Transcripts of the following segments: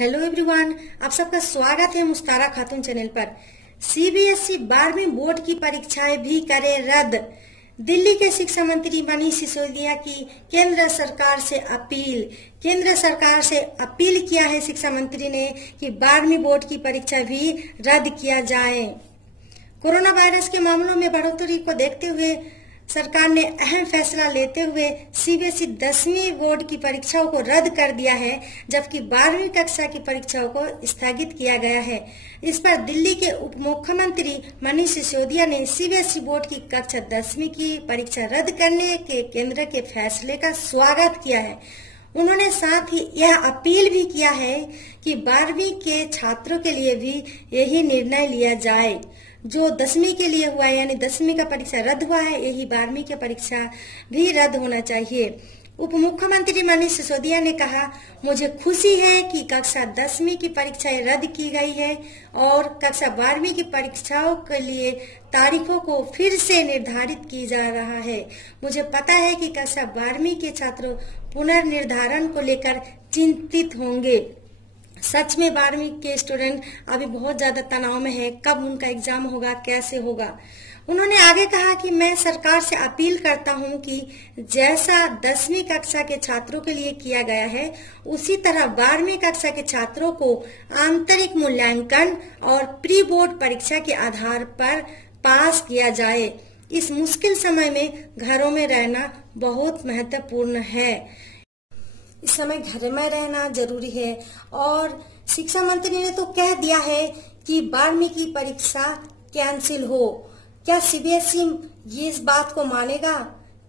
Hello everyone, आप सबका स्वागत है मुस्तारा खातून चैनल पर। सीबीएसई 12वीं बोर्ड की परीक्षाएं भी करे रद्द। दिल्ली के शिक्षा मंत्री मनीष सिसोदिया की केंद्र सरकार से अपील। केंद्र सरकार से अपील किया है शिक्षा मंत्री ने कि 12वीं बोर्ड की परीक्षा भी रद्द किया जाए। कोरोना वायरस के मामलों में बढ़ोतरी को देखते हुए सरकार ने अहम फैसला लेते हुए सीबीएसई 10वीं बोर्ड की परीक्षाओं को रद्द कर दिया है, जबकि 12वीं कक्षा की परीक्षाओं को स्थगित किया गया है। इस पर दिल्ली के उप मुख्यमंत्री मनीष सिसोदिया ने सीबीएसई बोर्ड की कक्षा 10वीं की परीक्षा रद्द करने के केंद्र के फैसले का स्वागत किया है। उन्होंने साथ ही यह अपील भी किया है कि 12वीं के छात्रों के लिए भी यही निर्णय लिया जाए जो 10वीं के लिए हुआ है, यानी 10वीं का परीक्षा रद्द हुआ है, यही 12वीं की परीक्षा भी रद्द होना चाहिए। उप मुख्यमंत्री मनीष सिसोदिया ने कहा, मुझे खुशी है कि कक्षा 10वीं की परीक्षाएं रद्द की गई है और कक्षा 12वीं की परीक्षाओं के लिए तारीखों को फिर से निर्धारित की जा रहा है। मुझे पता है कि कक्षा 12वीं के छात्रों पुनर्निर्धारण को लेकर चिंतित होंगे। सच में 12वीं के स्टूडेंट अभी बहुत ज्यादा तनाव में है, कब उनका एग्जाम होगा, कैसे होगा। उन्होंने आगे कहा कि मैं सरकार से अपील करता हूं कि जैसा 10वीं कक्षा के छात्रों के लिए किया गया है, उसी तरह 12वीं कक्षा के छात्रों को आंतरिक मूल्यांकन और प्री बोर्ड परीक्षा के आधार पर पास किया जाए। इस मुश्किल समय में घरों में रहना बहुत महत्वपूर्ण है। इस समय घर में रहना जरूरी है और शिक्षा मंत्री ने तो कह दिया है कि 12वीं की परीक्षा कैंसिल हो। क्या सीबीएसई ये इस बात को मानेगा?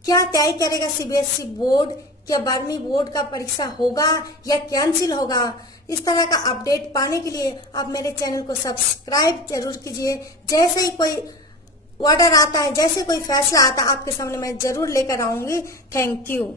क्या तय करेगा सीबीएसई बोर्ड? क्या 12वीं बोर्ड का परीक्षा होगा या कैंसिल होगा? इस तरह का अपडेट पाने के लिए आप मेरे चैनल को सब्सक्राइब जरूर कीजिए। जैसे ही कोई ऑर्डर आता है, जैसे कोई फैसला आता है, आपके सामने मैं जरूर लेकर आऊंगी। Thank you.